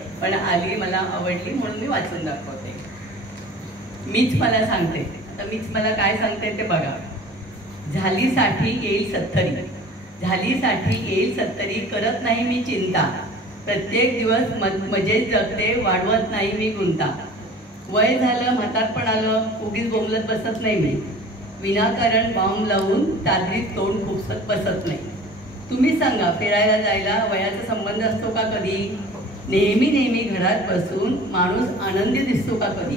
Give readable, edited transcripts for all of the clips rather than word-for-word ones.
पण आली, मला आवडली म्हणून मी वाचून दाखवते. मीच मला सांगते. आता मीच मला काय सांगते ते बघा. झाली साठी येईल सत्तरी, झाली साठी येईल सत्तरी, करत नाही मी चिंता. प्रत्येक दिवस मजेत जगते, वाढवत नाही मी गुंता. वय झालं, म्हातारपण आलं, उगीच बोंबलत बसत नाही मी. विनाकारण बॉम्ब लावून चादरीत तोंड खुपसत बसत नाही. तुम्ही सांगा, फिरायला जायला वयाचा संबंध असतो का कधी? नेहमी नेहमी घरात बसून माणूस आनंदी दिसतो का कधी?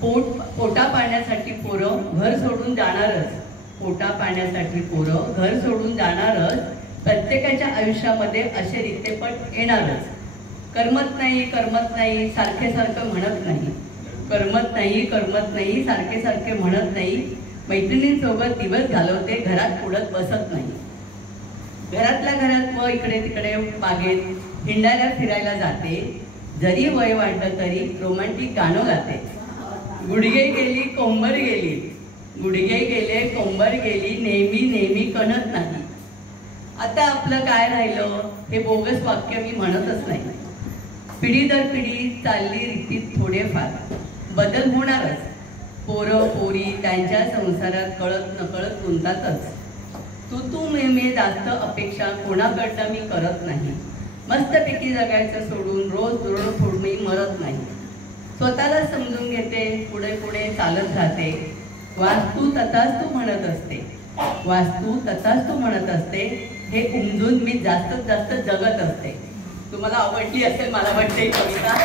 पोटा पाण्यासाठी पोरं घर सोडून जाणारच, पोटा पाण्यासाठी पोरं घर सोडून जाणारच. प्रत्येकाच्या आयुष्यामध्ये असे रितेपट येणारच. करमत नाही, करमत नाही, सारखे सारखं म्हणत नाही. करमत नाही, करमत नाही, सारखे सारखे म्हणत नाही. मैत्रिणींसोबत दिवस घालवते, घरात उडत बसत नाही. घरातल्या घरात व इकडे तिकडे बागेत हिंडायला फिरायला जाते. जरी वय वाढलं तरी रोमॅन्टिक गाणं गाते. गुडघे गेली कोंबर गेली, गुडघे गेले कोंबर गेली, नेहमी नेहमी कणत नाही. आता आपलं काय राहिलं? हे बोगस वाक्य मी म्हणतच नाही. पिढी दर पिढी चालली रीतीत थोडेफार बदल होणारच. पोरं पोरी त्यांच्या संसारात कळत नकळत गुंतातच. तू मे जास्त अपेक्षा कोणाकडनं मी करत नाही. मस्तपैकी जगायचं सोडून रोज रोड मी मरत नाही. स्वतःला समजून घेते, पुढे पुढे चालत राहते. वास्तू तथाच तू म्हणत असते, वास्तू तथाच तू म्हणत असते. हे उमजून मी जास्तीत जास्त जगत असते. तुम्हाला आवडली असेल मला वाटते कविता.